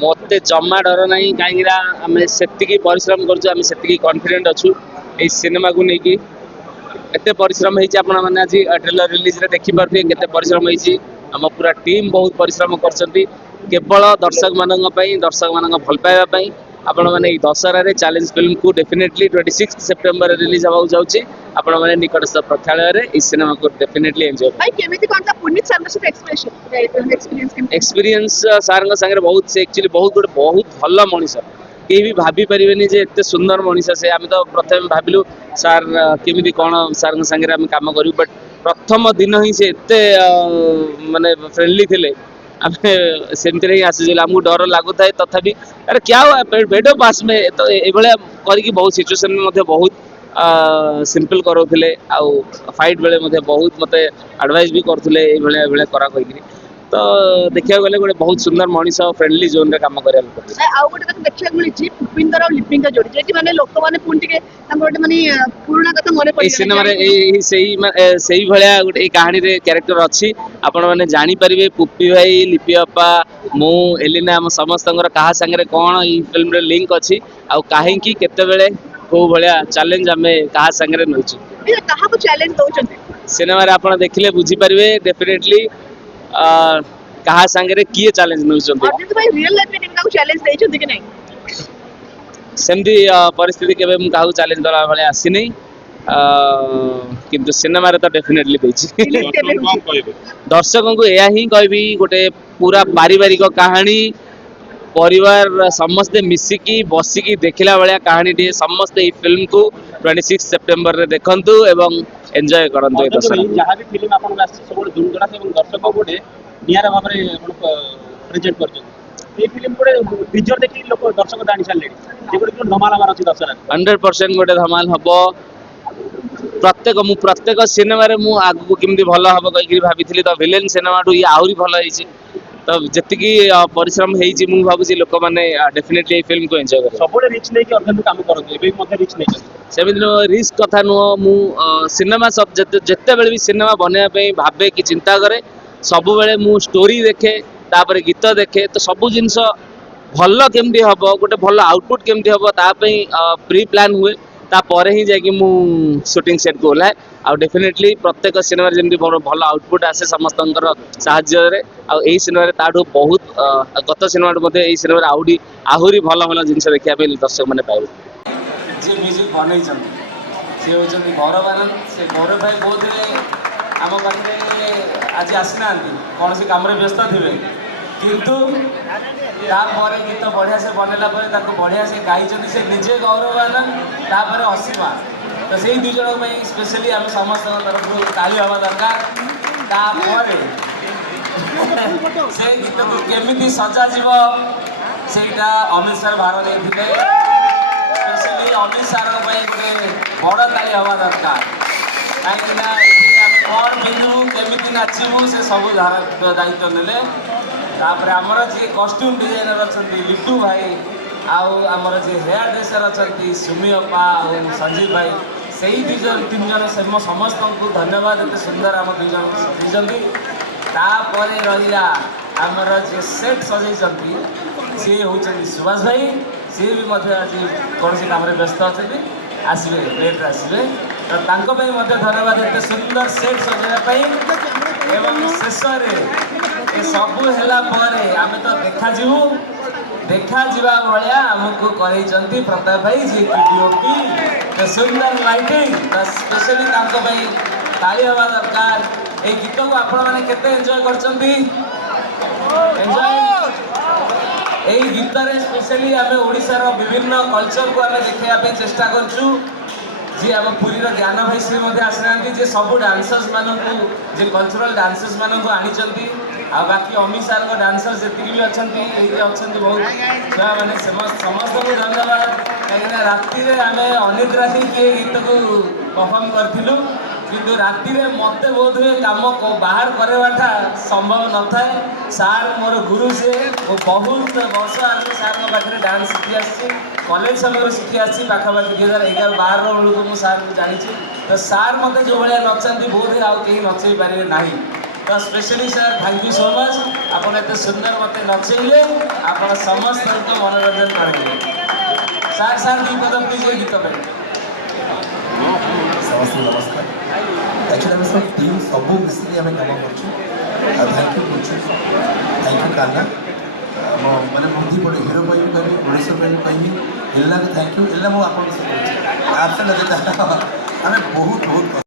मत जमा डर ना कहीं आम से परिश्रम कर कॉन्फिडेंट अच्छु ये सिनेमा को लेकिन एत परिश्रम होने आज ट्रेलर रिलीज रे देखी पारे केते परिश्रम होम पूरा टीम बहुत परिश्रम कर केवल दर्शक मान भल पाइबा आपण मैंने दशहरा रे चैलेंज फिल्म को डेफिनेटली 26 सेप्टेम्बर रिलीज होगा जाऊँगी आपण मैंने निकटस्थ प्रेक्षालय इस सिनेमा को डेफिनेटली एंजॉय एक्सपीरियंस सार संगे बहुत से एक्चुअली बहुत भल मनीष कहीं भी भाभी पारे जे एत सुंदर मनीष से आम तो प्रथम भाविलु सार केमी कौन सार संगे आम कम करूँ बट प्रथम दिन ही से एत माने फ्रेंडली थे आमे सेमती ही आसील आमको डर लगुता है तथापि अरे क्या हुआ बेडो पास में तो ये करके बहुत सिचुएशन में बहुत सिंपल कराउले आउ फाइट बेले बहुत मत एडवाइस भी करते करा कहीकि तो देखा गले गोटे बहुत सुंदर मनीष फ्रेंडली जोन रे काम करा देखा मिली भूपिंदर और लिपिंका जोड़ी जेटी माने लोक माने पुन टिके गोटे माने पुराना कथा मने पड़ी सिनेमा रे सही भलिया गोटे कहानी रे कैरेक्टर अच्छी आपण माने जानी परिबे पुप्पी भाई लिपि अपा मु एलिना हम समस्त कहा संगे कौन ई फिल्म रे लिंक अच्छी आ काहे की केते बेले को भलिया चैलेंज आमे कहा संगे नउछु कहा को चैलेंज दोचंती सिनेमा रे आपण देखिले बुझी परिबे डेफिनेटली कहा संगे किए चैलेंज नउचंती अर्जुन भाई रियल लाइफ में इनका को चैलेंज देचंती कि नहीं सेमती परिस्थिति केबे मु काहू चैलेंज दला भले आसी नहीं किंतु सिनेमा रे तो डेफिनेटली देछि दर्शकों को यह ही कहबी गोटे पूरा पारिवारिक कहानी परिवार समस्ते मिसिकी बसिकी देखला भाया कहानी टी समस्ते ई फिल्म को 26 सेप्टेम्बर रे देखंतु एवं एंजॉय करंतु ए दर्शक जहां भी फिल्म आपन आसी सब दुर्गणा एवं दर्शक गोटे नियारा भाव रे प्रेजेंट करछन ए फिल्म गोटे टीजर देखि लोक दर्शक दानी साले जे गोटे धमाल मार अछि दर्शक 100% गोटे धमाल हबो प्रत्येक सिनेमा रे मु आगु किमदी भलो हबो कहि भाबिथिली तो विलेन सिनेमा टू ये आहुरी भलो हिची तो जतिकी परिश्रम हेची मु भाबुची लोक माने डेफिनेटली ए फिल्म को एंजॉय करे सबले रिच नै कि अर्धन काम करते एबे मध्ये रिच नै सेमिदिन रिस्क कथा नु मु सिनेमा सब जत्ते बेले भी सिनेमा बनेया पे भाबे कि चिंता करे सब बेले मु स्टोरी देखे तापर गीत देखे तो सब जिंस भल केमदी हबो गोटे भल आउटपुट केमदी हबो ता पे प्री प्लान हुए तापर ही जाकि मु शूटिंग सेट को ओलाए आ डेफिनेटली प्रत्येक सिनेमा जमी भल आउटपुट आसे समस्त साहाय्य आई सिनेमा ताठू बहुत गत सिनेमा यही सिनेमा आहुरी भल भल जिन देखा दर्शक मैंने पाइबे जी म्यूजिक बनई सी हूँ गौरव से गौरव भाई बहुत आम पाखे आज आसीना कौन सी कम व्यस्त थे किंतु तापर गीत बढ़िया से बनला बढ़िया से गाई से निजे गौरवानंद तापर असीमा तो से दुई जन स्पेशली आम समस्त तरफ ताली हवा दरकार तापर से गीत को केमी सजा सेटा अमित सार भार देते स्पेशली अमित सार गोटे बड़ ताली हवा दरकार कहीं कौन पिंधु केमी नाचबू से सब दायित्व ने तापर आमर जी कॉस्ट्यूम डिजाइनर अच्छा लिटू भाई आमर जी हेयर ड्रेसर अच्छा सुमी अपा और संजीव भाई से ही तीन जन समस्त को धन्यवाद एत सुंदर आम दुई जन सजैती तापर रहा आमर जी सेट सजैती सी हूँ सुभाष भाई सी भी आज कौन सी कम व्यस्त अच्छे आसवे लेट्रे आसवे तो धन्यवाद एत सुंदर सेट सजाइवाई एवं शेष सबू है आम तो देखा जीवा भाया आमको करते प्रताप भाई जी डीओपी सुंदर लाइटिंग तो स्पेशली ताली हवा दरकार ये गीत को आपण मैंने केते एंजॉय करछंती एंजॉय गीत रे स्पेशली आम ओडिसा रो विभिन्न कल्चर को आम देखा चेष्टा करछु जी आम पुरी ज्ञान भाई श्री आसना जे सब डांसर्स मानू जे कल्चरल डांसर्स मानू आनी आ बाकी अमित सार को डांसर जी भी अच्छा बहुत छुआ मैंने समस्त को धन्यवाद कहीं राति आम अनिद्रा किए गीत को परफॉर्म करूँ किंतु राति मत बहुत हुए कम बाहर करवाटा संभव न थाए सार मोर गुरु से बहुत वर्ष आगे सार पाखे डांस शिखी आसी कॉलेज समय शिखी आसी पाखापाखि 2011-12 बेलू मुझे सार को जानी तो सार मत जो भाया नचाती बहुत आउ कहीं नचई पारे ना तो specially sir thank you so much आप एत सुंदर मत नचेले आप समस्त मनोरंजन करेंगे सार सार दी पद प्लीज गीत पे समस्त नमस्कार एक्चुअली आम सब टीम सब मिसिक आम कम कर थैंक यू थैंक यू कान्ना मैंने बुद्धि पड़े हिरो कह प्रोड्यूसर कह इला थैंक यू इला मुझे आप बहुत बहुत